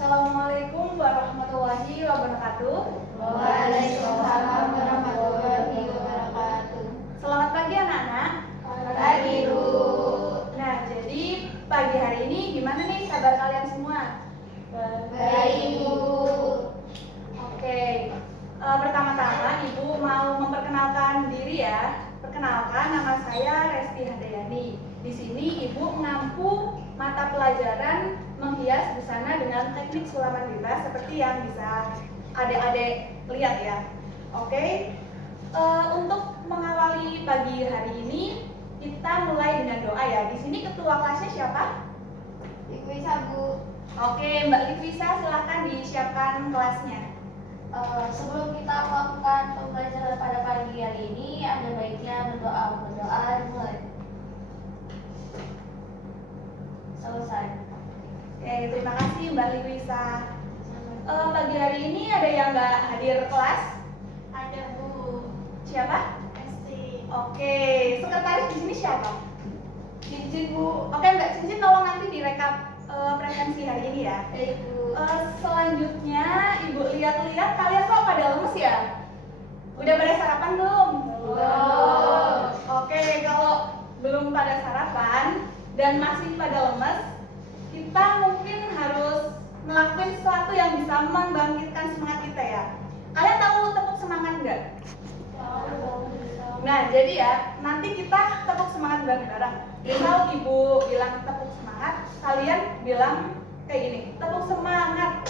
Assalamualaikum warahmatullahi wabarakatuh. Waalaikumsalam warahmatullahi wabarakatuh. Selamat pagi anak-anak. Selamat pagi, Bu. Nah, jadi pagi hari ini gimana nih kabar kalian semua? Baik, Bu. Oke, pertama-tama Ibu mau memperkenalkan diri ya. Perkenalkan, nama saya Resti Handayani. Di sini Ibu mengampu mata pelajaran menghias busana dengan teknik sulaman bebas seperti yang bisa adik-adik lihat ya. Oke, untuk mengawali pagi hari ini kita mulai dengan doa ya. Di sini ketua kelasnya siapa? Ibu Isa, Bu. Oke, Mbak Litvisa silakan disiapkan kelasnya. Sebelum kita melakukan pembelajaran pada pagi hari ini, ada baiknya berdoa mulai. Selesai. Oke, terima kasih Mbak Litvisa. Pagi hari ini ada yang nggak hadir kelas? Ada, Bu. Siapa? Resti. Oke, sekretaris di sini siapa? Cincin, Bu. Oke, Mbak Cincin tolong nanti direkap presensi hari ini ya. Ibu. Selanjutnya Ibu lihat-lihat kalian kok pada lemes ya? Udah pada sarapan belum? Belum. Oke, kalau belum pada sarapan dan masih pada lemes, kita mungkin harus melakukan sesuatu yang bisa membangkitkan semangat kita ya. Kalian tahu tepuk semangat nggak? Nah, jadi ya, nanti kita tepuk semangat bareng-bareng. Misal Ibu bilang tepuk semangat, kalian bilang kayak gini, tepuk semangat.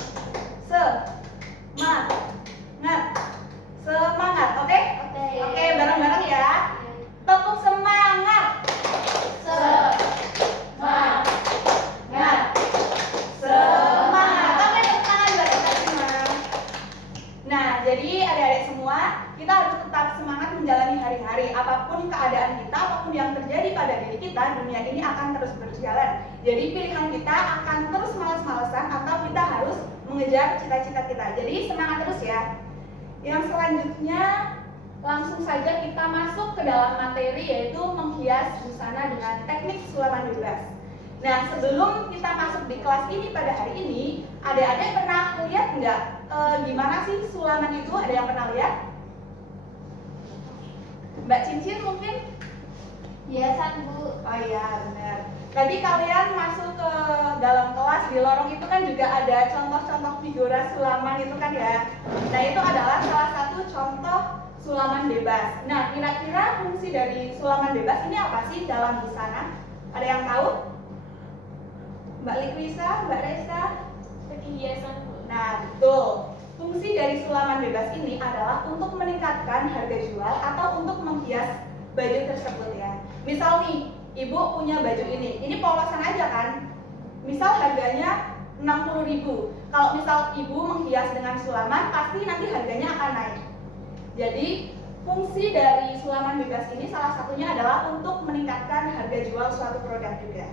Semangat, oke? Oke, bareng-bareng ya. Tepuk semangat. Semangat. Semangat. Oke, tepuk tangan buat kita semua. Nah, jadi adik-adik semua, kita harus tetap semangat menjalani hari-hari. Apapun keadaan kita, apapun yang terjadi pada diri kita, dunia ini akan terus berjalan. Jadi pilihan kita akan terus malas-malesan atau kita harus mengejar cita-cita kita. Jadi semangat terus ya. Yang selanjutnya langsung saja kita masuk ke dalam materi, yaitu menghias busana dengan teknik sulaman bebas. Nah, sebelum kita masuk di kelas ini pada hari ini, adik-adik pernah lihat nggak gimana sih sulaman itu? Ada yang pernah lihat? Mbak Cincin mungkin? Hiasan, Bu. Oh iya, benar. Tadi kalian masuk ke dalam kelas, di lorong itu kan juga ada contoh-contoh figura sulaman itu kan ya. Nah, itu adalah salah satu contoh sulaman bebas. Nah, kira-kira fungsi dari sulaman bebas ini apa sih dalam busana? Ada yang tahu? Mbak Litvisa, Mbak Resa? Seperti hiasan, Bu. Nah, betul. Fungsi dari sulaman bebas ini adalah untuk meningkatkan harga jual atau untuk menghias baju tersebut ya. Misal nih, Ibu punya baju ini polosan aja kan? Misal harganya 60.000. Kalau misal Ibu menghias dengan sulaman, pasti nanti harganya akan naik. Jadi, fungsi dari sulaman bebas ini salah satunya adalah untuk meningkatkan harga jual suatu produk juga.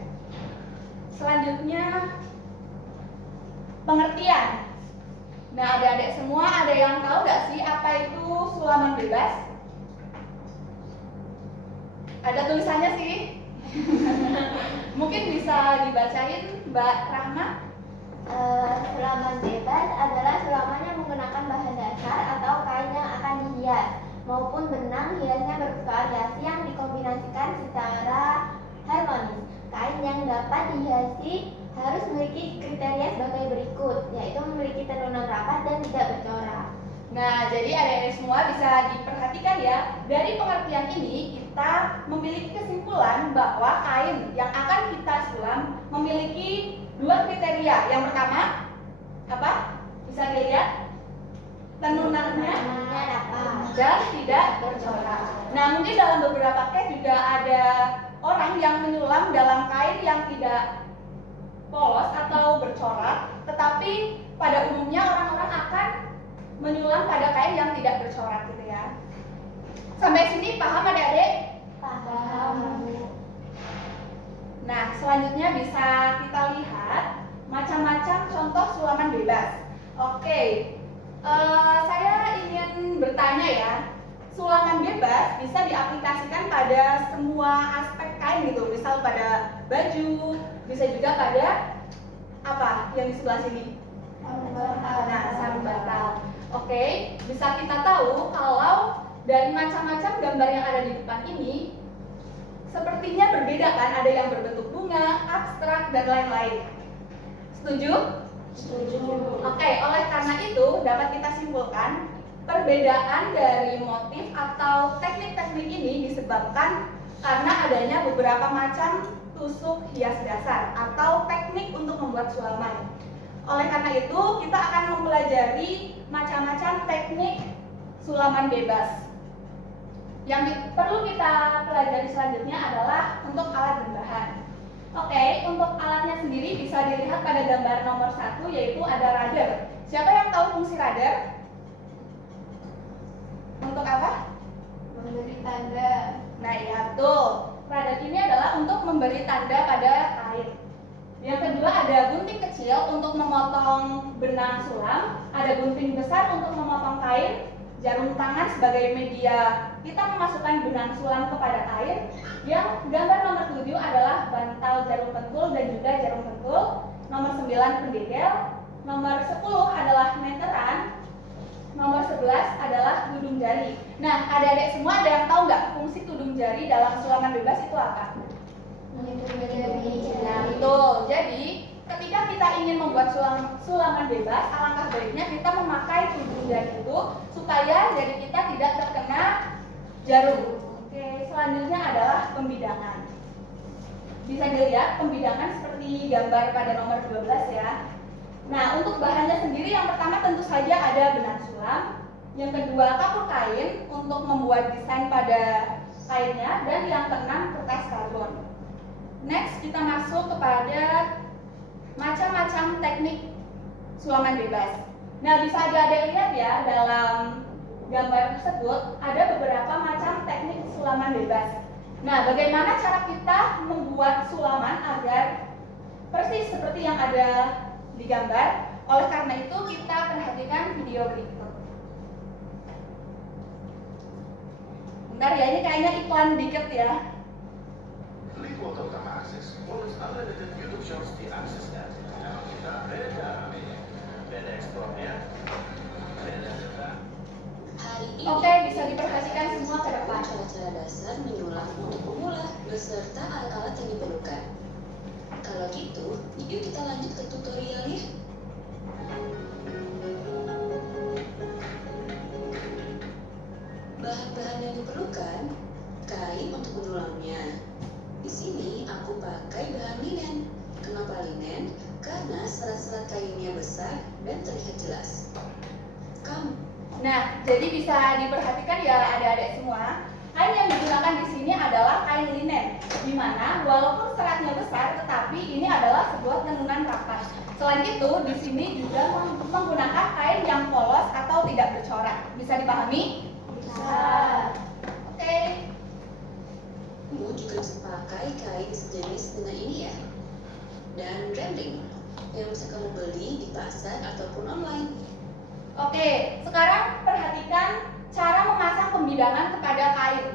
Selanjutnya, pengertian. Nah, adik-adik semua ada yang tahu nggak sih apa itu sulaman bebas? Ada tulisannya sih. Mungkin bisa dibacain Mbak Rahma. Sulaman bebas adalah sulaman yang menggunakan bahan dasar atau kain yang akan dihias maupun benang hiasnya bervariasi yang dikombinasikan secara harmonis. Kain yang dapat dihiasi harus memiliki kriteria sebagai berikut, yaitu memiliki tenunan rapat dan tidak bercorak. Nah, jadi adik-adik semua bisa diperhatikan ya. Dari pengertian ini kita memiliki kesimpulan bahwa kain yang akan kita sulam memiliki dua kriteria. Yang pertama, apa? Bisa dilihat? Tenunannya rapat dan tidak bercorak. Nah, mungkin dalam beberapa case juga ada orang yang menyulam dalam kain yang tidak polos atau bercorak, tetapi pada umumnya orang-orang akan menyulam pada kain yang tidak bercorak gitu ya. Sampai sini paham adik-adik? paham. Nah, selanjutnya bisa kita lihat macam-macam contoh sulaman bebas. Oke, saya ingin bertanya ya, sulaman bebas bisa diaplikasikan pada semua aspek kain gitu, misal pada baju, bisa juga pada apa yang di sebelah sini? Nah, sambal. Oke, bisa kita tahu kalau dari macam-macam gambar yang ada di depan ini sepertinya berbeda kan? Ada yang berbentuk bunga, abstrak, dan lain-lain. Setuju? Setuju. Oke, oleh karena itu dapat kita simpulkan perbedaan dari motif atau teknik-teknik ini disebabkan karena adanya beberapa macam tusuk hias dasar atau teknik untuk membuat sulaman. Oleh karena itu, kita akan mempelajari macam-macam teknik sulaman bebas. Yang perlu kita pelajari selanjutnya adalah untuk alat dan bahan. Oke, untuk alatnya sendiri bisa dilihat pada gambar nomor 1, yaitu ada rudder. Siapa yang tahu fungsi rudder? Untuk apa? Memberi tanda. Nah, iya betul. Rudder ini adalah untuk memberi tanda pada kain. Yang kedua ada gunting kecil untuk memotong benang sulam, ada gunting besar untuk memotong kain, jarum tangan sebagai media kita memasukkan benang sulam kepada kain. Yang gambar nomor 7 adalah bantal jarum pentul dan juga jarum pentul. Nomor 9 pendegel. Nomor 10 adalah meteran. Nomor 11 adalah tudung jari. Nah, adik-adik semua ada yang tahu nggak fungsi tudung jari dalam sulaman bebas itu apa? Nah, betul. Jadi, ketika kita ingin membuat sulaman bebas, alangkah baiknya kita memakai tudung jari itu supaya jari kita tidak terkena jarum. Oke, selanjutnya adalah pembidangan. Bisa dilihat pembidangan seperti gambar pada nomor 12 ya. Nah, untuk bahannya sendiri yang pertama tentu saja ada benang sulam. Yang kedua, kapur kain untuk membuat desain pada kainnya. Dan yang keenam, kertas karbon. Next, kita masuk kepada macam-macam teknik sulaman bebas. Nah, bisa adik-adik lihat ya, dalam gambar tersebut ada beberapa macam teknik sulaman bebas. Nah, bagaimana cara kita membuat sulaman agar persis seperti yang ada di gambar? Oleh karena itu, kita perhatikan video berikut. Bentar ya, ini kayaknya iklan dikit ya. Kuota utama akses, bonus unlimited YouTube Shorts di akses net. Emang kita beda ramenya, beda ekspornya, beda juga. Hari ini, Oke, bisa diperhatikan semua ke depan. Cara-cara dasar menyulam untuk pemula beserta alat-alat yang diperlukan. Kalau gitu, yuk kita lanjut ke tutorialnya. Bahan-bahan yang diperlukan, kain untuk menyulamnya. Di sini aku pakai bahan linen. Kenapa linen? Karena serat-serat kainnya besar dan terlihat jelas. Nah, jadi bisa diperhatikan ya adik-adik semua, kain yang digunakan di sini adalah kain linen, di mana walaupun seratnya besar, tetapi ini adalah sebuah tenunan rapat. Selain itu, di sini juga menggunakan kain yang polos atau tidak bercorak. Bisa dipahami? Bisa. Oke. Kamu juga bisa pakai kain sejenis dengan ini ya. Dan rambling yang bisa kamu beli di pasar ataupun online. Oke, sekarang perhatikan cara memasang pembidangan kepada kain.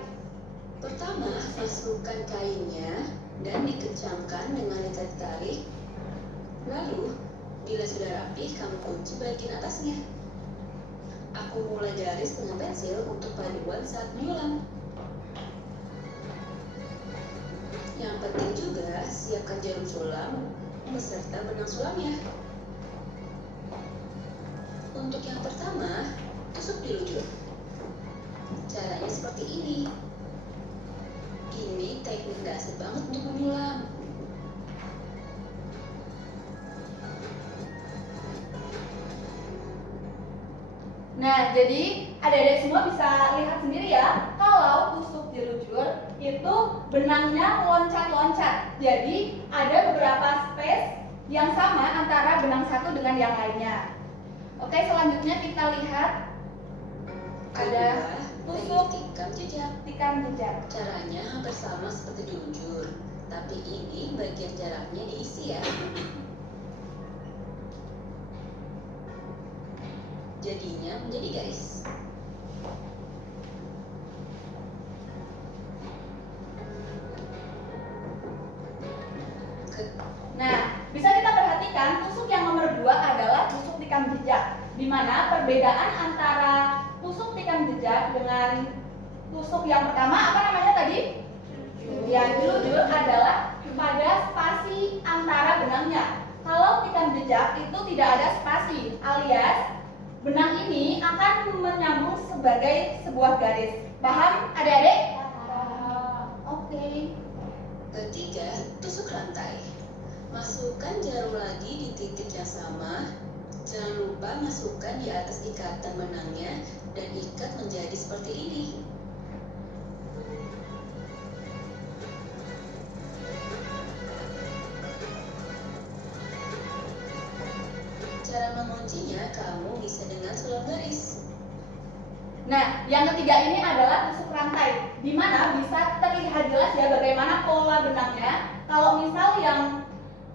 Pertama, masukkan kainnya dan dikencangkan dengan ikat tarik. Lalu, bila sudah rapi, kamu kunci bagian atasnya. Aku mulai garis dengan pensil untuk paduan saat menyulam. Yang penting juga, siapkan jarum sulam beserta benang sulamnya. Untuk yang pertama, tusuk di lujur. Caranya seperti ini. Ini teknik dasar banget untuk menyulam. Nah, jadi adik-adik semua bisa lihat sendiri ya, kalau tusuk di lujur itu benangnya loncat-loncat. Jadi ada beberapa space yang sama antara benang satu dengan yang lainnya. Oke, selanjutnya kita lihat ada tusuk tikam jejak. Caranya hampir sama seperti di lujur, tapi ini bagian jaraknya diisi ya. Jadinya menjadi garis. Nah, bisa kita perhatikan tusuk yang nomor 2 adalah tusuk tikam tikam jejak, di mana perbedaan antara tusuk tikam jejak dengan tusuk yang pertama apa namanya tadi? Ya, jujur adalah pada spasi antara benangnya. Kalau tikam jejak itu tidak ada spasi, alias benang ini akan menyambung sebagai sebuah garis. Paham adik-adik? Oke. Ketiga, tusuk rantai. Masukkan jarum lagi di titik yang sama. Jangan lupa masukkan di atas ikatan benangnya dan ikat menjadi seperti ini. Cara menguncinya kamu bisa dengan sulam garis. Nah, yang ketiga ini adalah tusuk rantai, di mana bisa terlihat jelas ya bagaimana pola benangnya. Kalau misal yang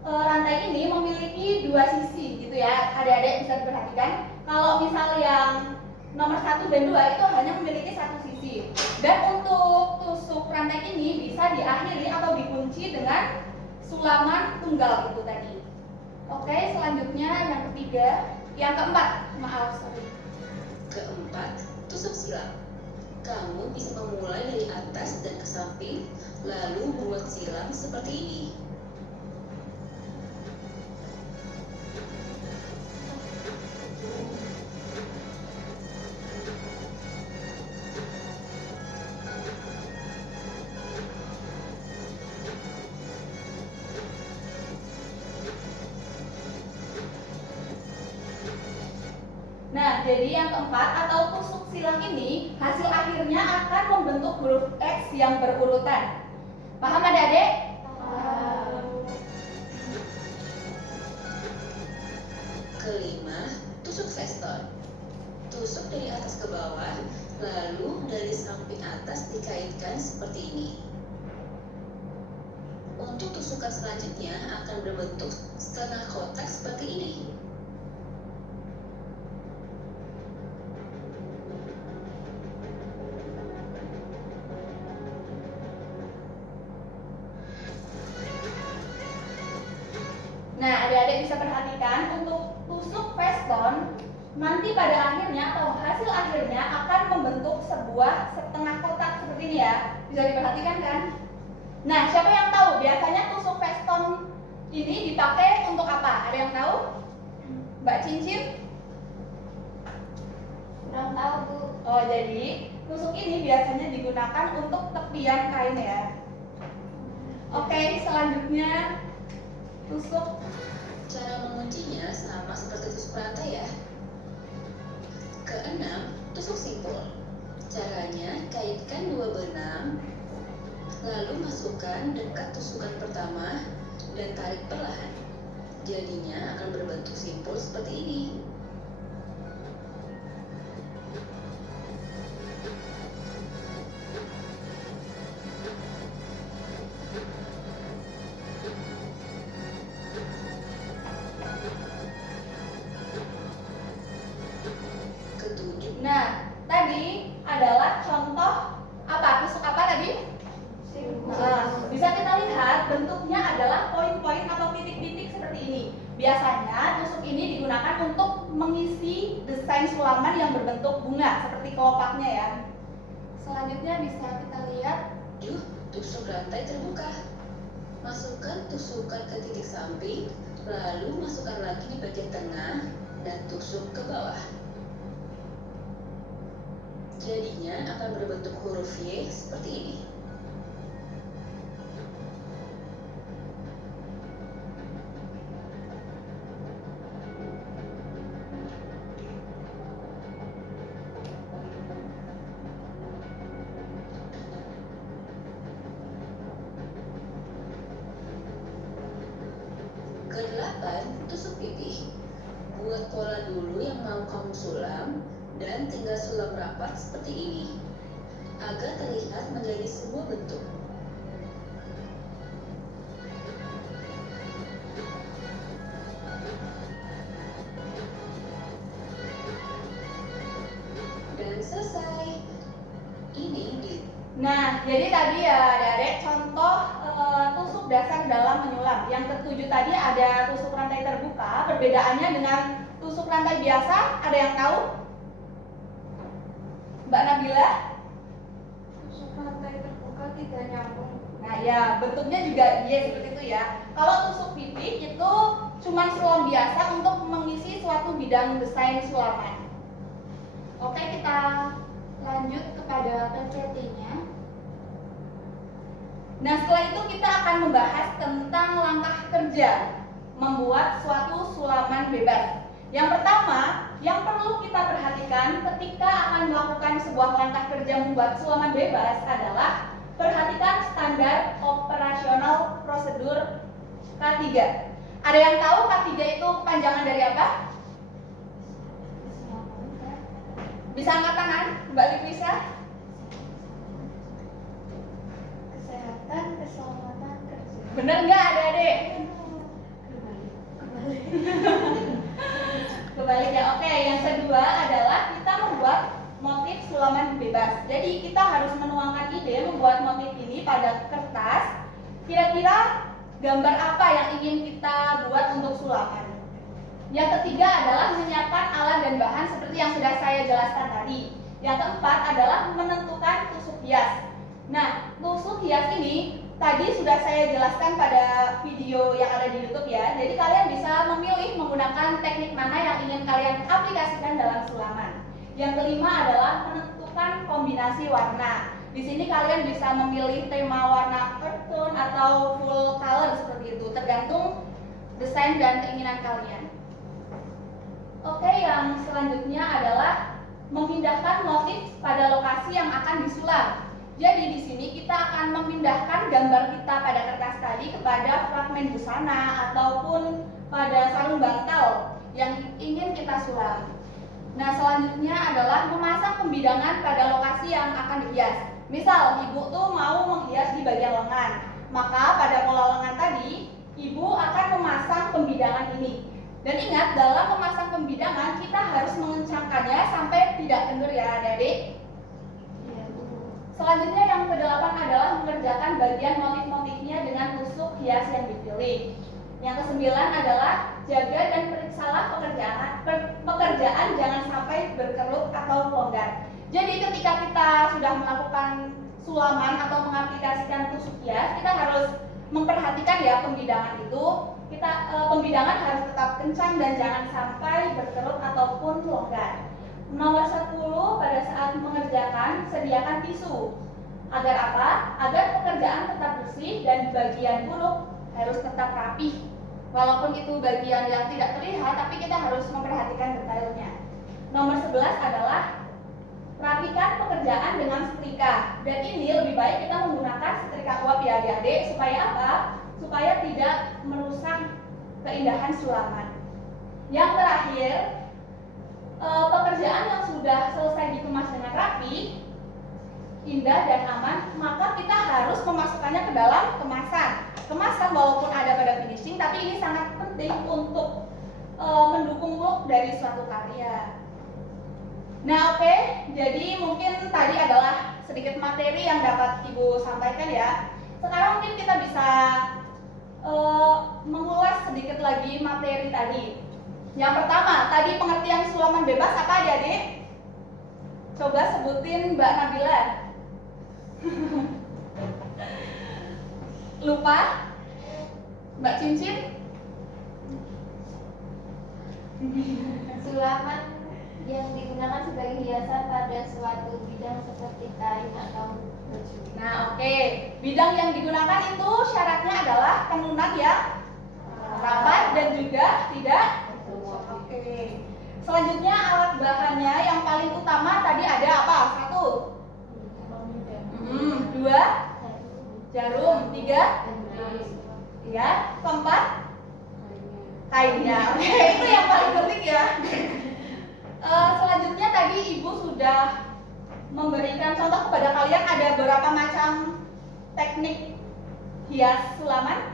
rantai ini memiliki dua sisi gitu ya, adik-adik bisa diperhatikan. Kalau misal yang nomor 1 dan 2 itu hanya memiliki satu sisi. Dan untuk tusuk rantai ini bisa diakhiri atau dikunci dengan sulaman tunggal itu tadi. Oke, selanjutnya yang keempat, maaf sorry. Keempat, tusuk silang. Kamu bisa memulai dari atas dan ke samping, lalu buat silang seperti ini. Nah, jadi yang keempat atau tusuk silang ini hasil akhirnya akan membentuk huruf X yang berurutan. Paham adik-adik? Kelima, tusuk veston. Tusuk dari atas ke bawah, lalu dari samping atas dikaitkan seperti ini. Untuk tusukan selanjutnya akan berbentuk setengah kotak seperti ini. Nah, adik-adik bisa perhatikan untuk tusuk veston nanti pada akhirnya atau hasil akhirnya akan membentuk sebuah setengah kotak seperti ini ya. Bisa diperhatikan kan? Nah, siapa yang tahu biasanya tusuk veston ini dipakai untuk apa? Ada yang tahu? Mbak Cincin? Kurang tahu, Bu. Oh, jadi tusuk ini biasanya digunakan untuk tepian kain ya. Oke, selanjutnya tusuk. Cara menguncinya sama seperti tusuk rantai ya. Keenam, tusuk simpul. Caranya kaitkan dua benang, lalu masukkan dekat tusukan pertama dan tarik perlahan. Jadinya akan berbentuk simpul seperti ini. Ketujuh, Nah, tadi adalah contoh apa? Tusuk apa tadi? Nah, bisa kita lihat bentuknya adalah poin-poin atau titik-titik seperti ini. Biasanya tusuk ini digunakan untuk mengisi desain sulaman yang berbentuk bunga seperti kelopaknya ya. Selanjutnya bisa kita lihat. tusuk rantai terbuka. Masukkan tusukan ke titik samping, lalu masukkan lagi di bagian tengah dan tusuk ke bawah. Jadinya akan berbentuk huruf Y seperti ini. Kedelapan, tusuk pipih. Buat pola dulu yang mau kamu sulam dan tinggal sulam rapat seperti ini agar terlihat menjadi sebuah bentuk. Dan selesai. Ini di Nah, jadi tadi ya adik-adik contoh tusuk dasar dalam menyulam. Yang ketujuh tadi ada tusuk rantai terbuka. Perbedaannya dengan tusuk rantai biasa, ada yang tahu? Mbak Nabila? Tusuk rantai terbuka tidak nyambung. Nah ya, bentuknya juga seperti itu ya. Kalau tusuk pipih itu cuma sulam biasa untuk mengisi suatu bidang desain sulaman. Oke, kita lanjut kepada PCT-nya. Nah, setelah itu kita akan membahas tentang langkah kerja membuat suatu sulaman bebas. Yang pertama, yang perlu kita perhatikan ketika akan melakukan sebuah langkah kerja membuat sulaman bebas adalah perhatikan standar operasional prosedur K3. Ada yang tahu K3 itu kepanjangan dari apa? Bisa angkat tangan, Mbak Litvisa? Kesehatan, keselamatan kerja. Bener nggak adik-adik? Kebalik ya. Oke, yang kedua adalah kita membuat motif sulaman bebas. Jadi kita harus menuangkan ide membuat motif ini pada kertas. Kira-kira gambar apa yang ingin kita buat untuk sulaman? Yang ketiga adalah menyiapkan alat dan bahan seperti yang sudah saya jelaskan tadi. Yang keempat adalah menentukan tusuk hias. Nah, tusuk hias ini tadi sudah saya jelaskan pada video yang ada di YouTube ya. Jadi kalian bisa memilih menggunakan teknik mana yang ingin kalian aplikasikan dalam sulaman. Yang kelima adalah menentukan kombinasi warna. Di sini kalian bisa memilih tema warna earth tone atau full color seperti itu, tergantung desain dan keinginan kalian. Oke, yang selanjutnya adalah memindahkan motif pada lokasi yang akan disulam. Jadi di sini kita akan memindahkan gambar kita pada kertas tadi kepada fragmen busana ataupun pada sarung bantal yang ingin kita sulam. Nah, selanjutnya adalah memasang pembidangan pada lokasi yang akan dihias. Misal, ibu tuh mau menghias di bagian lengan, maka pada pola lengan tadi, ibu akan memasang pembidangan ini. Dan ingat, dalam memasang pembidangan kita harus mengencangkannya sampai tidak kendur ya adik-adik. Selanjutnya yang kedelapan adalah mengerjakan bagian motif-motifnya dengan tusuk hias yang dipilih. Yang kesembilan adalah jaga dan periksalah pekerjaan jangan sampai berkerut atau longgar. Jadi ketika kita sudah melakukan sulaman atau mengaplikasikan tusuk hias, kita harus memperhatikan ya pembidangan itu. Pembidangan harus tetap kencang dan jangan sampai berkerut ataupun longgar. Nomor 10, pada saat mengerjakan sediakan tisu. Agar apa? Agar pekerjaan tetap bersih dan bagian buruk harus tetap rapih. Walaupun itu bagian yang tidak terlihat, tapi kita harus memperhatikan detailnya. Nomor 11 adalah rapikan pekerjaan dengan setrika. Dan ini lebih baik kita menggunakan setrika uap ya adik-adik. Supaya apa? Supaya tidak merusak keindahan sulaman. Yang terakhir, pekerjaan yang sudah selesai dikemas dengan rapi, indah dan aman, maka kita harus memasukkannya ke dalam kemasan. Kemasan walaupun ada pada finishing, tapi ini sangat penting untuk mendukung look dari suatu karya. Nah oke, jadi mungkin tadi adalah sedikit materi yang dapat Ibu sampaikan ya. Sekarang mungkin kita bisa mengulas sedikit lagi materi tadi. Yang pertama, tadi pengertian sulaman bebas apa adik-adik? Coba sebutin Mbak Nabila. Lupa? Mbak Cincin? Sulaman yang digunakan sebagai hiasan pada suatu bidang seperti kain atau baju. Nah oke, bidang yang digunakan itu syaratnya adalah tenunan yang rapat dan juga tidak. Oke. Selanjutnya alat bahannya yang paling utama tadi ada apa? 1, 2, jarum, 3, ya, keempat, kainnya. Oke, itu yang paling penting ya. Selanjutnya tadi Ibu sudah memberikan contoh kepada kalian ada berapa macam teknik hias sulaman?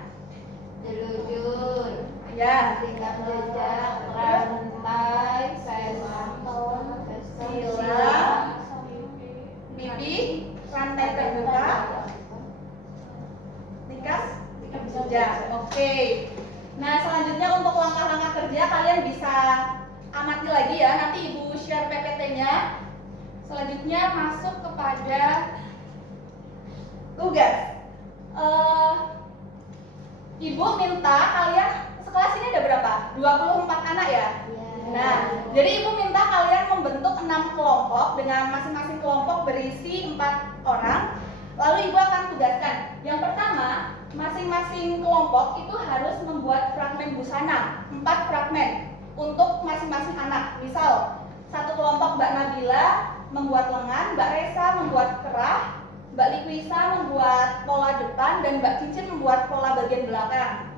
Jelujur, Ya. tingkat jejak, rantai, sesam, Silang, pipi, rantai terbuka, tikas, jejak. Oke. Nah selanjutnya untuk langkah-langkah kerja kalian bisa amati lagi ya, nanti Ibu share PPT-nya. Selanjutnya masuk kepada tugas. Ibu minta kalian, sekelas ini ada berapa? 24 anak ya? Iya. Nah, jadi Ibu minta kalian membentuk 6 kelompok dengan masing-masing kelompok berisi 4 orang. Lalu Ibu akan tugaskan. Yang pertama, masing-masing kelompok itu harus membuat fragmen busana, 4 fragmen untuk masing-masing anak. Misal, satu kelompok Mbak Nabila membuat lengan, Mbak Resa membuat kerah, Mbak Likwisa membuat pola depan, dan Mbak Cincin membuat pola bagian belakang.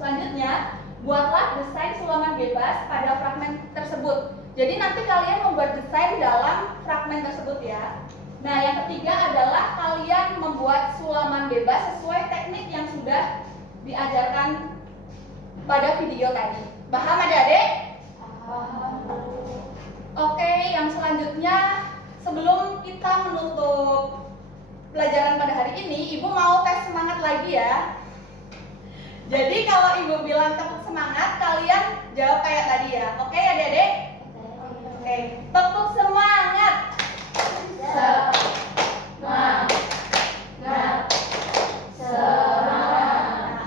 Selanjutnya, buatlah desain sulaman bebas pada fragmen tersebut. Jadi nanti kalian membuat desain dalam fragmen tersebut ya. Nah, yang ketiga adalah kalian membuat sulaman bebas sesuai teknik yang sudah diajarkan pada video tadi. Paham adik-adik? Oke, yang selanjutnya sebelum kita menutup pelajaran pada hari ini, Ibu mau tes semangat lagi ya. Jadi kalau Ibu bilang tepuk semangat, kalian jawab kayak tadi ya. Oke adik-adik? Oke, tepuk semangat. Nah,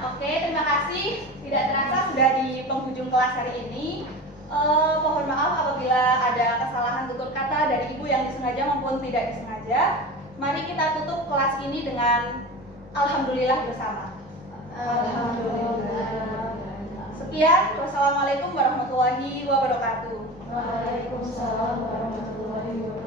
oke, terima kasih. Tidak terasa sudah di penghujung kelas hari ini. Mohon maaf apabila ada kesalahan tutur kata dari Ibu yang disengaja maupun tidak disengaja. Mari kita tutup kelas ini dengan alhamdulillah bersama. Alhamdulillah. Sekian, wassalamualaikum warahmatullahi wabarakatuh. Waalaikumsalam warahmatullahi wabarakatuh.